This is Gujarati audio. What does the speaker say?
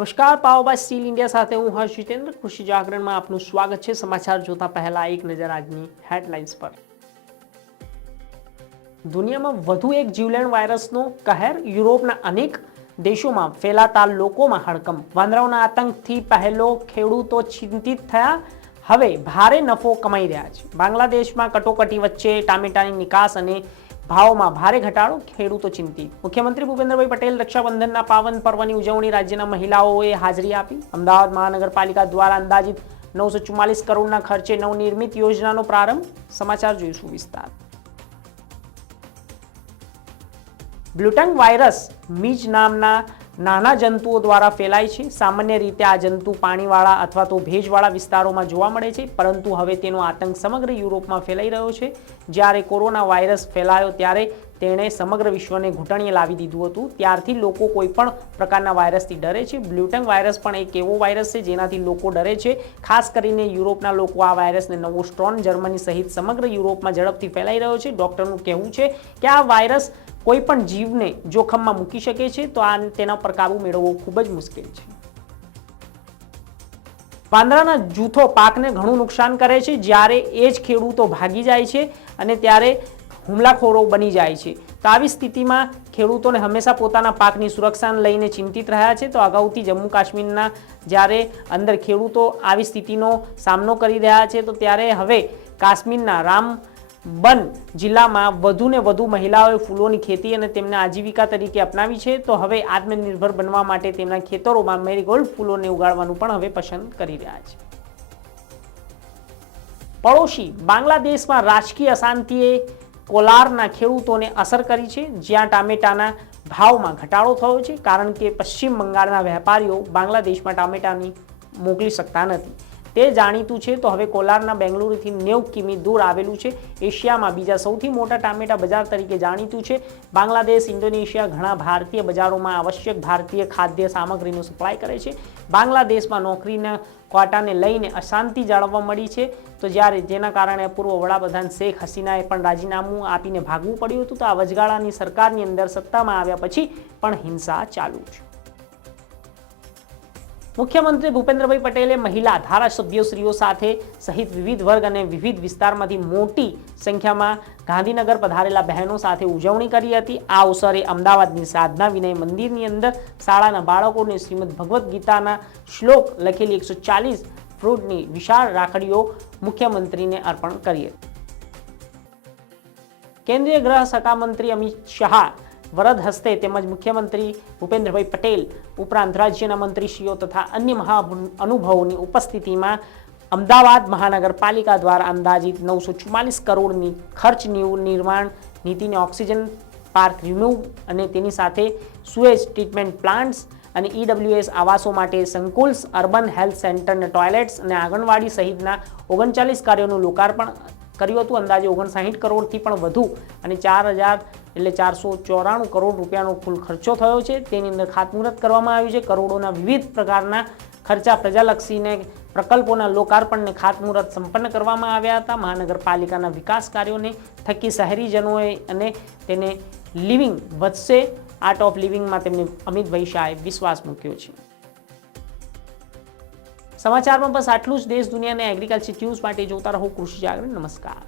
નમસ્કાર, પાવરબાય સ્ટીલ ઇન્ડિયા સાથે હું હર્ષ જીતેન્દ્ર. કૃષિ જાગરણમાં આપનું સ્વાગત છે. સમાચાર જોતા પહેલા એક નજર આજની હેડલાઇન્સ પર. દુનિયામાં વધુ એક જીવલેણ વાયરસનો કહેર. યુરોપના અનેક દેશોમાં ફેલાતા લોકોમાં હડકંપ. વાંદરાઓના આતંકથી પહેલો ખેડૂતો ચિંતિત થયા, હવે ભારે નફો કમાઈ રહ્યા છે. બાંગ્લાદેશમાં કટોકટી વચ્ચે ટામેટાની નિકાસ અને ભાવમાં ભારે ઘટાડો, ખેડૂતો ચિંતિત. મુખ્યમંત્રી ભૂપેન્દ્રભાઈ પટેલ રક્ષાબંધનના પાવન પર્વની ઉજવણી રાજ્યના મહિલાઓએ હાજરી આપી. અમદાવાદ મહાનગરપાલિકા દ્વારા અંદાજિત 944 કરોડના ખર્ચે નવનિર્મિત યોજનાનો પ્રારંભ. સમાચાર જોઈશું વિસ્તાર. બ્લુટંગ વાયરસ મીજ નામના નાના જંતુઓ દ્વારા ફેલાય છે. સામાન્ય રીતે આ જંતુ પાણીવાળા અથવા તો ભેજવાળા વિસ્તારોમાં જોવા મળે છે, પરંતુ હવે તેનો આતંક સમગ્ર યુરોપમાં ફેલાઈ રહ્યો છે. જ્યારે કોરોના વાયરસ ફેલાયો ત્યારે તેણે સમગ્ર વિશ્વને ઘૂંટણીએ લાવી દીધું હતું. ત્યારથી લોકો કોઈ પણ પ્રકારના વાયરસથી ડરે છે. બ્લુટંગ વાયરસ પણ એક એવો વાયરસ છે જેનાથી લોકો ડરે છે. ખાસ કરીને યુરોપના લોકો આ વાયરસને નવો સ્ટ્રોન જર્મની સહિત સમગ્ર યુરોપમાં ઝડપથી ફેલાઈ રહ્યો છે. ડોક્ટરનું કહેવું છે કે આ વાયરસ કોઈ પણ જીવને જોખમમાં મૂકી શકે છે, તો તેના પર કાબુ મેળવવો ખૂબ જ મુશ્કેલ છે. પાંદડાના જૂથો પાકને ઘણું નુકસાન કરે છે. જ્યારે એ જ ખેડૂતો ભાગી જાય છે અને ત્યારે હુમલાખોરો બની જાય છે. તો આવી સ્થિતિમાં ખેડૂતોને હંમેશા પોતાના પાકની સુરક્ષાને લઈને ચિંતિત રહ્યા છે. તો અગાઉથી જમ્મુ કાશ્મીરના જ્યારે અંદર ખેડૂતો આવી સ્થિતિનો સામનો કરી રહ્યા છે, તો ત્યારે હવે કાશ્મીરના રામબન જિલ્લામાં વધુને વધુ મહિલાઓએ ફૂલોની ખેતી અને તેમને આજીવિકા તરીકે અપનાવી છે. તો હવે આત્મનિર્ભર બનવા માટે તેમના ખેતરોમાં મેરીગોલ્ડ ફૂલોને ઉગાડવાનું પણ હવે પસંદ કરી રહ્યા છે. પડોશી બાંગ્લાદેશમાં રાજકીય અશાંતિએ કોલારના ખેડૂતોને અસર કરી છે, જ્યાં ટામેટાના ભાવમાં ઘટાડો થયો છે, કારણ કે પશ્ચિમ બંગાળના વેપારીઓ બાંગ્લાદેશમાં ટામેટાની મોકલી શકતા નથી. તે જાણીતું છે. તો હવે કોલારના બેંગલુરુથી 90 કિમી દૂર આવેલું છે. એશિયામાં બીજા સૌથી મોટા ટામેટા બજાર તરીકે જાણીતું છે. બાંગ્લાદેશ, ઇન્ડોનેશિયા ઘણા ભારતીય બજારોમાં આવશ્યક ભારતીય ખાદ્ય સામગ્રીનો સપ્લાય કરે છે. બાંગ્લાદેશમાં નોકરીના ક્વાટાને લઈને અશાંતિ જાળવવા મળી છે. તો જ્યારે જેના કારણે પૂર્વ વડાપ્રધાન શેખ હસીનાએ પણ રાજીનામું આપીને ભાગવું પડ્યું હતું. તો આ વચગાળાની સરકારની અંદર સત્તામાં આવ્યા પછી પણ હિંસા ચાલુ છે. મુખ્યમંત્રી ભૂપેન્દ્રભાઈ પટેલે મહિલા ધારાસભ્યશ્રીઓ સાથે સહિત વિવિધ વર્ગ અને વિવિધ વિસ્તારમાંથી મોટી સંખ્યામાં ગાંધીનગર પધારેલા બહેનો સાથે ઉજવણી કરી હતી. આ અવસરે અમદાવાદની સાધના વિનય મંદિરની અંદર શાળાના બાળકોને શ્રીમદ ભગવદ્ ગીતાના શ્લોક લખેલી 140 ફ્રૂટની વિશાળ રાખડીઓ મુખ્યમંત્રીને અર્પણ કરી હતી. કેન્દ્રીય ગૃહ સહકારમંત્રી અમિત શાહ વરદ હસ્તે તેમજ મુખ્યમંત્રી ભૂપેન્દ્રભાઈ પટેલ ઉપરાંત રાજ્યના મંત્રીશ્રીઓ તથા અન્ય મહાનુભાવોની ઉપસ્થિતિમાં અમદાવાદ મહાનગરપાલિકા દ્વારા અંદાજિત 944 કરોડની ખર્ચ નિર્માણ નીતિને ઓક્સિજન પાર્ક રિન્યૂ અને તેની સાથે સુએજ ટ્રીટમેન્ટ પ્લાન્ટ્સ અને EWS આવાસો માટે સંકુલ્સ, અર્બન હેલ્થ સેન્ટરને ટોયલેટ્સ અને આંગણવાડી સહિતના 39 કાર્યોનું લોકાર્પણ કર્યું હતું. અંદાજે 59 કરોડથી પણ વધુ અને 4,494 કરોડ રૂપિયાનો કુલ ખર્ચો થયો છે. તેની અંદર ખાતમુહૂર્ત કરવામાં આવ્યું છે. કરોડોના વિવિધ પ્રકારના ખર્ચા પ્રજાલક્ષીને પ્રકલ્પોના લોકાર્પણને ખાતમુહૂર્ત સંપન્ન કરવામાં આવ્યા હતા. મહાનગરપાલિકાના વિકાસ કાર્યોને થકી શહેરીજનોએ અને તેને લિવિંગ વધશે. આર્ટ ઓફ લિવિંગમાં તેમને અમિતભાઈ શાહે વિશ્વાસ મૂક્યો છે. સમાચારમાં બસ આટલું જ. દેશ દુનિયાને એગ્રીકલ્ચર ન્યૂઝ માટે જોતા રહો કૃષિ જાગરણ. નમસ્કાર.